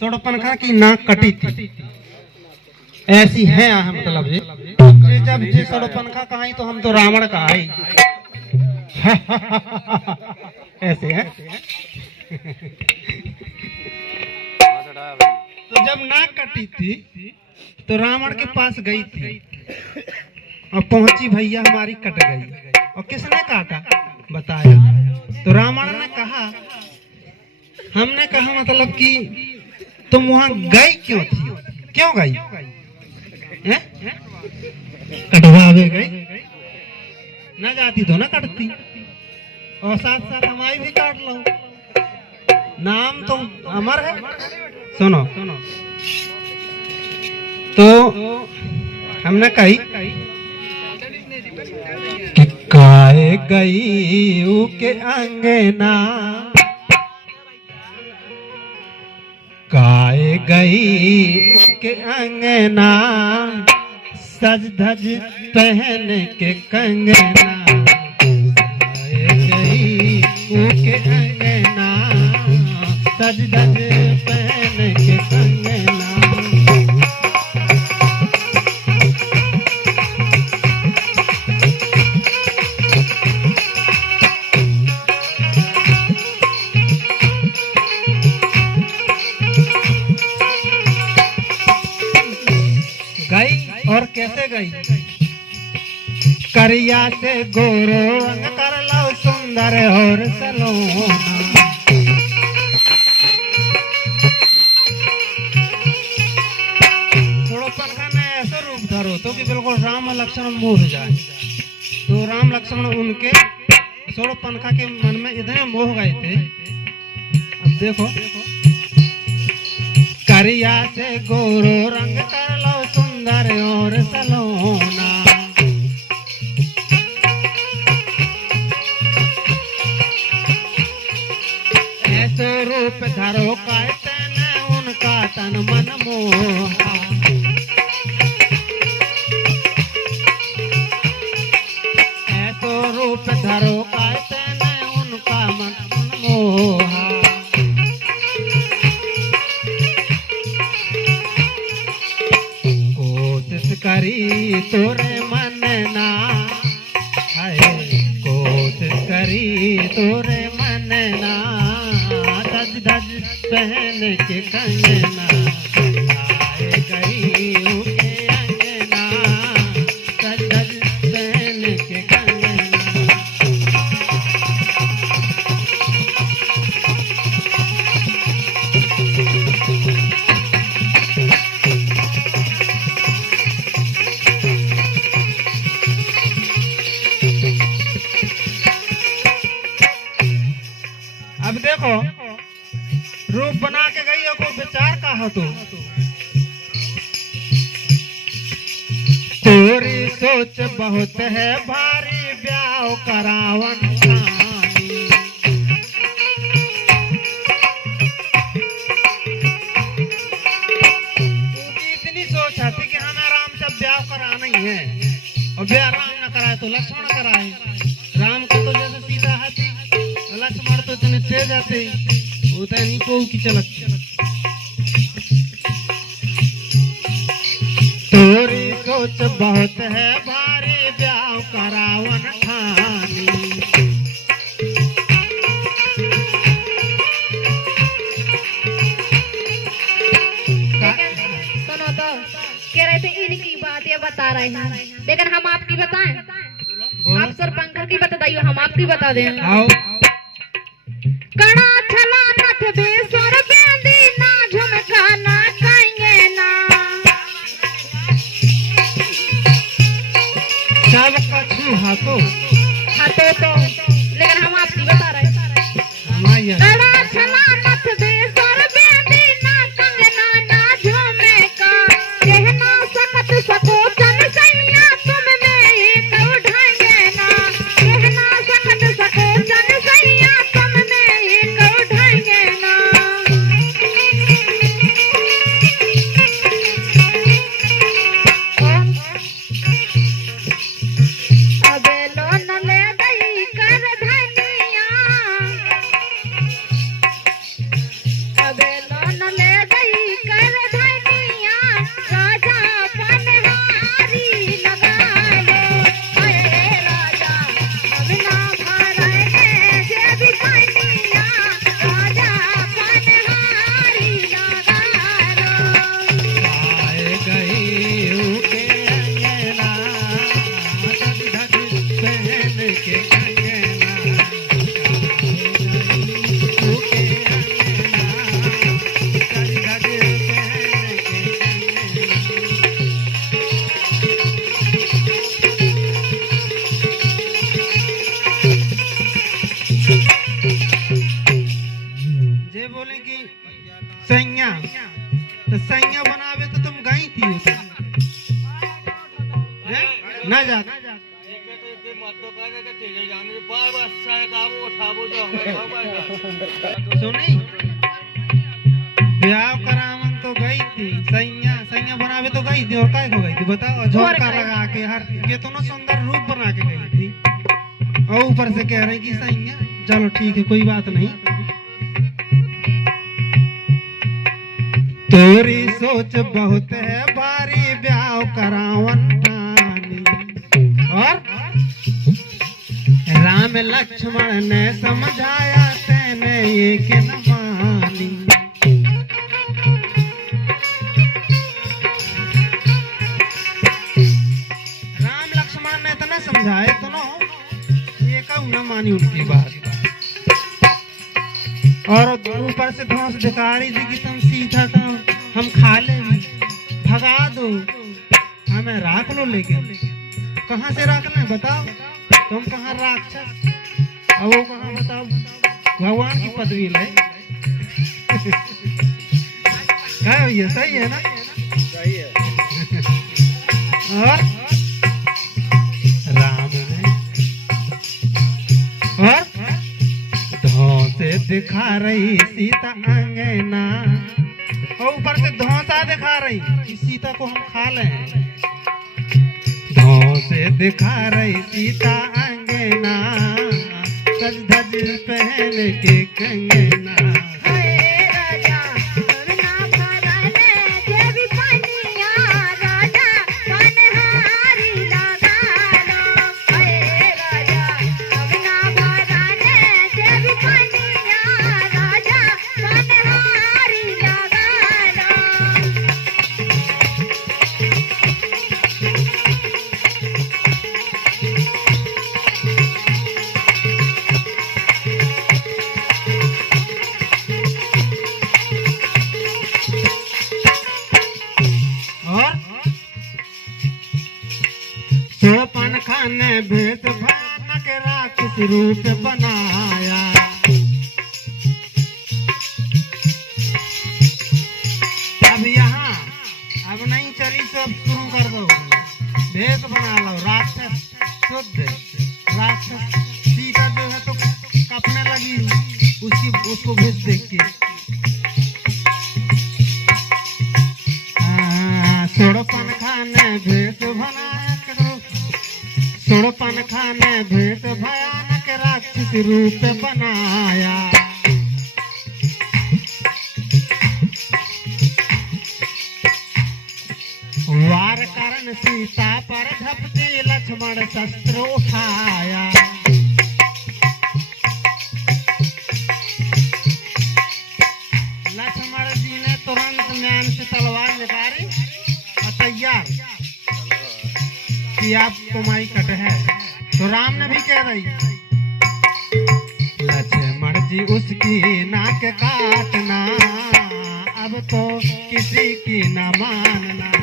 सोड़पनखा की नाक कटी थी, ऐसी है मतलब ये जब जी सोड़पनखा कहा तो हम तो रावण का आई ऐसे है। तो जब नाक कटी थी तो रावण के पास गई थी और पहुंची, भैया हमारी कट गई। और किसने काटा बताया? तो रावण ने कहा, हमने कहा मतलब कि तुम वहां गई क्यों थी, क्यों गई? कटवावे गई, न जाती तो न कटती, और साथ साथ हमारी भी काट लो, नाम तो अमर है। सुनो तो हमने कही कि काहे गई उके अंगना, काहे गई उके अंगना, सज धज पहन के कंगना, काहे गई उके अंगना, सज धज पहन के कंगना। गई और कैसे गई? करिया से गोरो रंग कर लो सुंदर और सलोना, सोड़पनखा ने ऐसा रूप धरो तो कि बिल्कुल राम लक्ष्मण मोह जाए। तो राम लक्ष्मण उनके सोड़पनखा के मन में इतने मोह गए थे। अब देखो, करिया से गोरो रंग कर लो सुंदर और सलोना, ऐसो रूप धरो कहते न उनका तन मन मोहा, ऐसो रूप धरो कहते न उनका मन मोहा। करी तोरे मन ना, हाय कोशिश करी तोरे मन ना, धज धज पहन के कंगना, आए गई उके अंगना, धज धज पहन के कंगना। अब देखो, रूप बना के गई है, कोई विचार का हो तो तोरी सोच बहुत है भारी, ब्याह करावन खानी, इतनी सोच आती कि हमें राम से ब्याह कराना ही है, और ब्याह राम न कराए तो लक्ष्मण कराए। राम को तो जैसे सीता हाथी, लक्ष्मण तो इतने तेज आते होता नहीं को की चलत। तोरी सोच बहुत है भारी, ब्याह करावन ठानी, सुनो तो कह रहे थे इनकी बात ये बता रहे हैं, लेकिन हम आपकी बताएं? आप सोड़पनखा की बता दियो, हम आपकी बता दें। कड़ा छला नथ बेसर बेंदी ना, झुमका ना कहेंगे ना, सब कछु हाथों हाथों तो, लेकिन हम आपकी बता रहे हैं। कड़ा छला नथ बेसर बेंदी ना, कंगना ना झुमका, कहना सकत सको चन सैया, तुम में एक उठाएंगे ना, कहना सकत सको चन सैया, तुम में एक उठाएंगे ना। अबे लो न ले दई कर सुनी ब्याह करावन तो गई थी, सैया सैया बनावे तो गई थी, और काय को गई थी बताओ, झोंका लगा के हर कितना सुंदर रूप बना के गई थी, और ऊपर से कह रही कि सैया चलो ठीक है कोई बात नहीं। तोरी सोच बहुत है भारी ब्याह करावन ठानी, और राम लक्ष्मण ने समझाया तेने ये के न मानी। राम लक्ष्मण ने इतना समझाए तो ये का न मानी उनकी बात, और ऊपर से धौंस दिखाड़ी थी कि तुम सीधा का हम खा ले, भगा दो हमें राख लो, लेकिन कहाँ से रखना है बताओ, तुम कहाँ राक्षस और वो कहाँ बताओ भगवान की पदवी ले। क्या भैया सही है ना? सही है। और राम ने और धौंसे दिखा रही सीता अंगना, और ऊपर से धौंसा दिखा रही कि सीता को हम खा लें, धौंसे दिखा रही सीता अंगना, सज धज पहन के कंगना। सोपन खाने भेष भयानक राक्षस रूप बनाया, अब यहाँ अब नहीं चली तो अब शुरू कर दो, भेष बना लो राक्षस, शुद्ध राक्षस। सीता जो है तो कपने लगी उसको भेष देख के, सोड़पन खाने भेष बनाया, सोड़पन खाने भेष भयानक राक्षस रूप बनाया, वार कारण सीता पर झपटे लक्ष्मण शस्त्र उठाया, लक्ष्मण जी ने तुरंत म्यान से तलवार निकाली और तैयार कि आप तुम्हारी कट है, तो राम ने भी कह रही लक्ष्मण जी उसकी नाक काटना, अब तो किसी की न मानना।